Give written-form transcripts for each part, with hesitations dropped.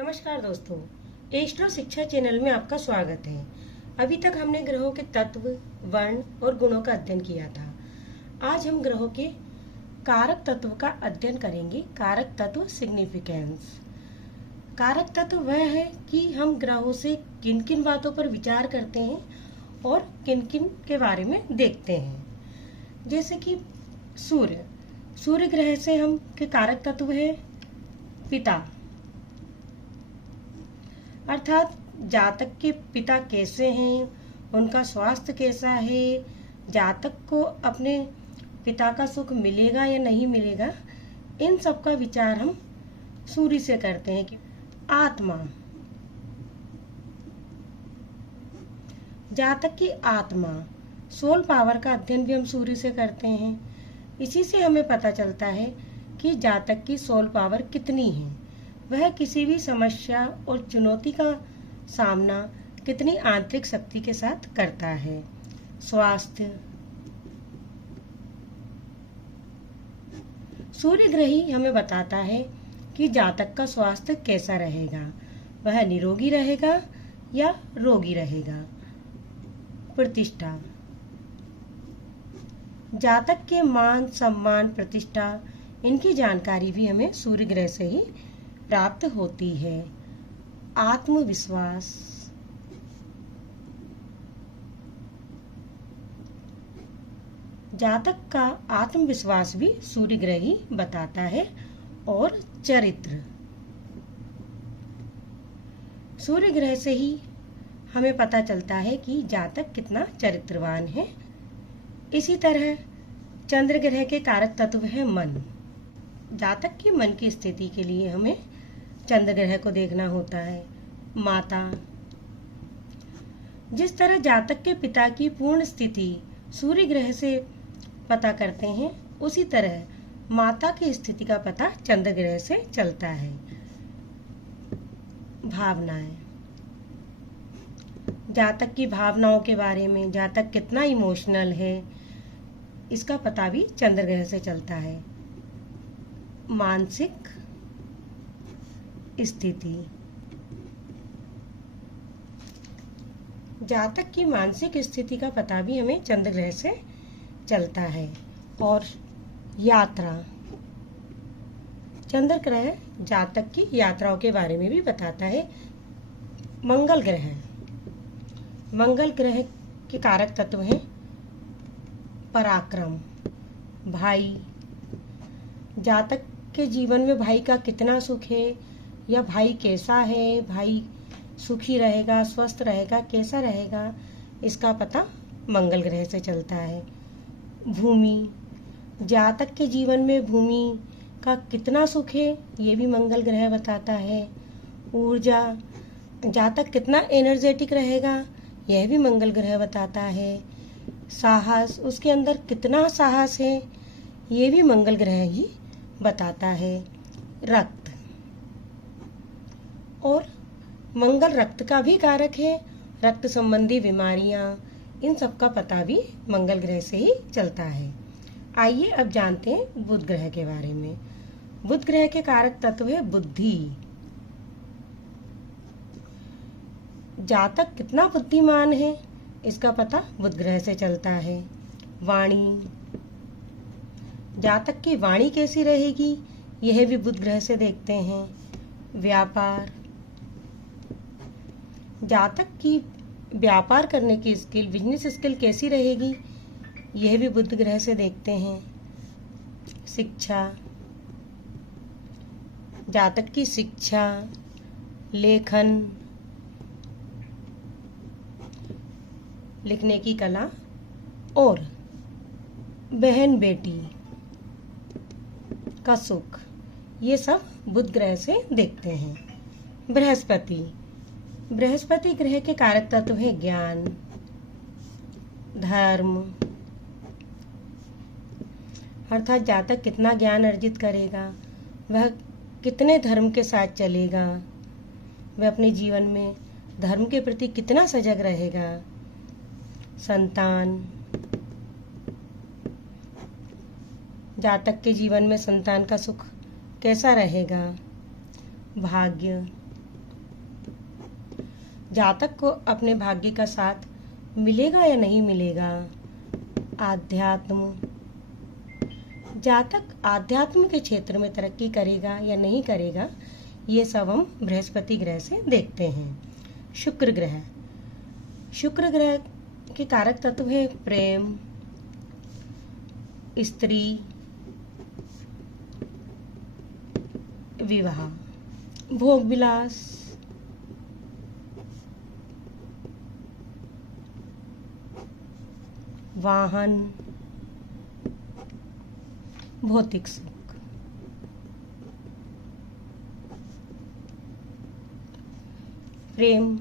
नमस्कार दोस्तों, एस्ट्रो शिक्षा चैनल में आपका स्वागत है। अभी तक हमने ग्रहों के तत्व, वर्ण और गुणों का अध्ययन किया था। आज हम ग्रहों के कारक तत्व का अध्ययन करेंगे। कारक तत्व सिग्निफिकेंस। कारक तत्व वह है कि हम ग्रहों से किन किन बातों पर विचार करते हैं और किन किन के बारे में देखते हैं। जैसे कि सूर्य ग्रह से हम के कारक तत्व है पिता, अर्थात जातक के पिता कैसे हैं, उनका स्वास्थ्य कैसा है, जातक को अपने पिता का सुख मिलेगा या नहीं मिलेगा, इन सब का विचार हम सूर्य से करते हैं। कि आत्मा, जातक की आत्मा, सोल पावर का अध्ययन भी हम सूर्य से करते हैं। इसी से हमें पता चलता है कि जातक की सोल पावर कितनी है, वह किसी भी समस्या और चुनौती का सामना कितनी आंतरिक शक्ति के साथ करता है। स्वास्थ्य, सूर्य ग्रह ही हमें बताता है कि जातक का स्वास्थ्य कैसा रहेगा, वह निरोगी रहेगा या रोगी रहेगा। प्रतिष्ठा, जातक के मान सम्मान प्रतिष्ठा, इनकी जानकारी भी हमें सूर्य ग्रह से ही प्राप्त होती है। आत्मविश्वास, जातक का आत्मविश्वास भी सूर्य ग्रह ही बताता है। और चरित्र, सूर्य ग्रह से ही हमें पता चलता है कि जातक कितना चरित्रवान है। इसी तरह चंद्र ग्रह के कारक तत्व है मन। जातक की मन की स्थिति के लिए हमें चंद्र ग्रह को देखना होता है। माता, जिस तरह जातक के पिता की पूर्ण स्थिति सूर्य ग्रह से पता करते हैं, उसी तरह माता की स्थिति का पता चंद्र ग्रह से चलता है। भावनाएं, जातक की भावनाओं के बारे में, जातक कितना इमोशनल है, इसका पता भी चंद्र ग्रह से चलता है। मानसिक स्थिति, जातक की मानसिक स्थिति का पता भी हमें चंद्र ग्रह से चलता है। और यात्रा, चंद्र ग्रह जातक की यात्राओं के बारे में भी बताता है। मंगल ग्रह के कारक तत्व हैं पराक्रम, भाई, जातक के जीवन में भाई का कितना सुख है या भाई कैसा है, भाई सुखी रहेगा, स्वस्थ रहेगा, कैसा रहेगा, इसका पता मंगल ग्रह से चलता है। भूमि, जातक के जीवन में भूमि का कितना सुख है, ये भी मंगल ग्रह बताता है। ऊर्जा, जातक कितना एनर्जेटिक रहेगा, यह भी मंगल ग्रह बताता है। साहस, उसके अंदर कितना साहस है, ये भी मंगल ग्रह ही बताता है। रक्त, और मंगल रक्त का भी कारक है। रक्त संबंधी बीमारियां, इन सब का पता भी मंगल ग्रह से ही चलता है। आइए अब जानते हैं बुध ग्रह के बारे में। बुध ग्रह के कारक तत्व है बुद्धि। जातक कितना बुद्धिमान है, इसका पता बुध ग्रह से चलता है। वाणी, जातक की वाणी कैसी रहेगी, यह भी बुध ग्रह से देखते हैं। व्यापार, जातक की व्यापार करने की स्किल, बिजनेस स्किल कैसी रहेगी, यह भी बुध ग्रह से देखते हैं। शिक्षा, जातक की शिक्षा, लेखन, लिखने की कला और बहन बेटी का सुख, ये सब बुध ग्रह से देखते हैं। बृहस्पति ग्रह के कारक तत्व है ज्ञान, धर्म, अर्थात जातक कितना ज्ञान अर्जित करेगा, वह कितने धर्म के साथ चलेगा, वह अपने जीवन में धर्म के प्रति कितना सजग रहेगा। संतान, जातक के जीवन में संतान का सुख कैसा रहेगा। भाग्य, जातक को अपने भाग्य का साथ मिलेगा या नहीं मिलेगा। आध्यात्म, जातक आध्यात्म के क्षेत्र में तरक्की करेगा या नहीं करेगा, ये सब हम बृहस्पति ग्रह से देखते हैं। शुक्र ग्रह, शुक्र ग्रह के कारक तत्व है प्रेम, स्त्री, विवाह, भोग विलास, वाहन, भौतिक सुख। प्रेम,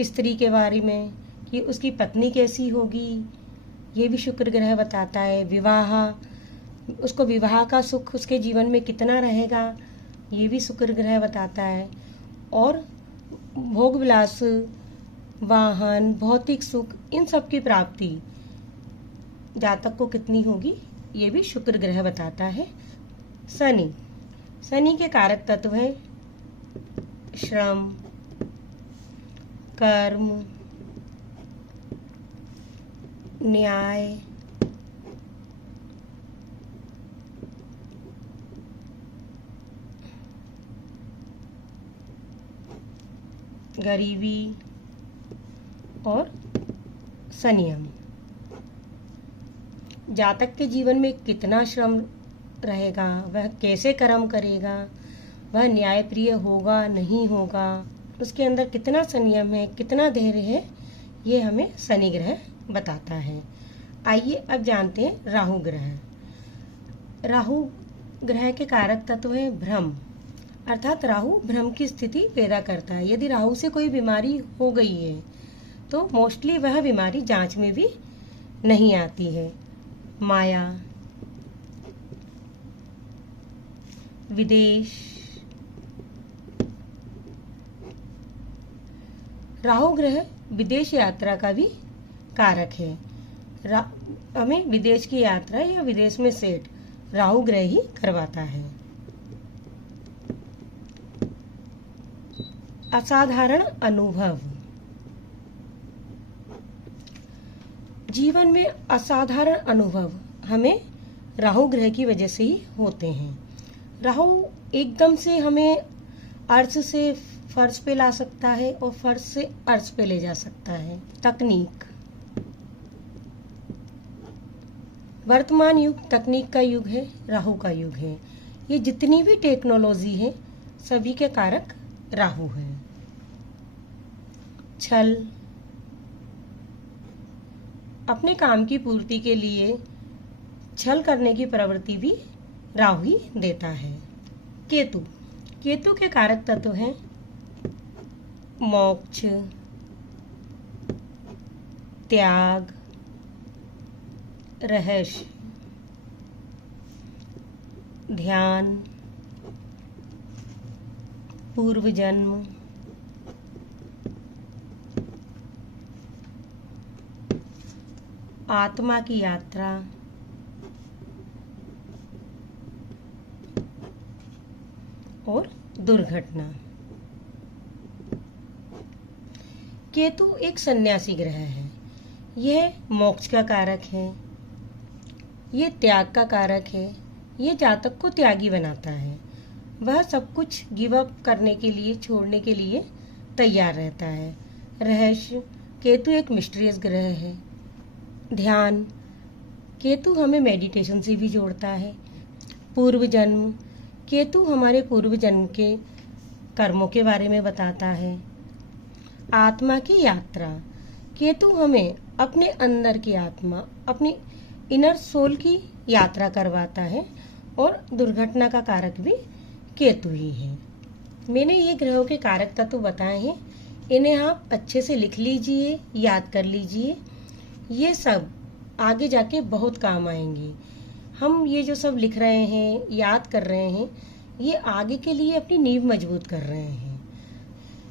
स्त्री के बारे में कि उसकी पत्नी कैसी होगी, ये भी शुक्र ग्रह बताता है। विवाह, उसको विवाह का सुख उसके जीवन में कितना रहेगा, ये भी शुक्र ग्रह बताता है। और भोग विलास, वाहन, भौतिक सुख, इन सब की प्राप्ति जातक को कितनी होगी, ये भी शुक्र ग्रह बताता है। शनि, शनि के कारक तत्व है श्रम, कर्म, न्याय, गरीबी और संयम। जातक के जीवन में कितना श्रम रहेगा, वह कैसे कर्म करेगा, वह न्यायप्रिय होगा नहीं होगा, उसके अंदर कितना संयम है, कितना धैर्य है, ये हमें शनि ग्रह बताता है। आइए अब जानते हैं राहु ग्रह। राहु ग्रह के कारक तत्व है भ्रम, अर्थात राहु भ्रम की स्थिति पैदा करता है। यदि राहु से कोई बीमारी हो गई है तो मोस्टली वह बीमारी जांच में भी नहीं आती है। माया, विदेश, राहु ग्रह विदेश यात्रा का भी कारक है। हमें विदेश की यात्रा या विदेश में सेट राहु ग्रह ही करवाता है। असाधारण अनुभव, जीवन में असाधारण अनुभव हमें राहु ग्रह की वजह से ही होते हैं। राहु एकदम से हमें अर्श से फर्श पे ला सकता है और फर्श से अर्श पे ले जा सकता है। तकनीक, वर्तमान युग तकनीक का युग है, राहु का युग है। ये जितनी भी टेक्नोलॉजी है सभी के कारक राहु है। छल, अपने काम की पूर्ति के लिए छल करने की प्रवृत्ति भी राहु ही देता है। केतु, केतु के कारक तत्व हैं मोक्ष, त्याग, रहस्य, ध्यान, पूर्व जन्म, आत्मा की यात्रा, और दुर्घटना। केतु एक सन्यासी ग्रह है। यह मोक्ष का कारक है, ये त्याग का कारक है, ये जातक को त्यागी बनाता है। वह सब कुछ गिव अप करने के लिए, छोड़ने के लिए तैयार रहता है। रहस्य, केतु एक मिस्टीरियस ग्रह है। ध्यान, केतु हमें मेडिटेशन से भी जोड़ता है। पूर्व जन्म, केतु हमारे पूर्व जन्म के कर्मों के बारे में बताता है। आत्मा की यात्रा, केतु हमें अपने अंदर की आत्मा, अपनी इनर सोल की यात्रा करवाता है। और दुर्घटना का कारक भी केतु ही है। मैंने ये ग्रहों के कारक तत्व बताए हैं, इन्हें आप अच्छे से लिख लीजिए, याद कर लीजिए। ये सब आगे जाके बहुत काम आएंगे। हम ये जो सब लिख रहे हैं, याद कर रहे हैं, ये आगे के लिए अपनी नींव मजबूत कर रहे हैं।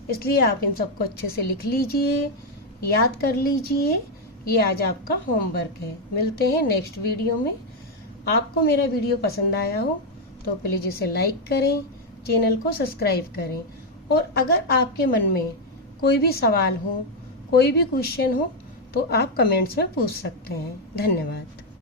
इसलिए आप इन सबको अच्छे से लिख लीजिए, याद कर लीजिए। ये आज आपका होमवर्क है। मिलते हैं नेक्स्ट वीडियो में। आपको मेरा वीडियो पसंद आया हो तो प्लीज इसे लाइक करें, चैनल को सब्सक्राइब करें। और अगर आपके मन में कोई भी सवाल हो, कोई भी क्वेश्चन हो तो आप कमेंट्स में पूछ सकते हैं। धन्यवाद।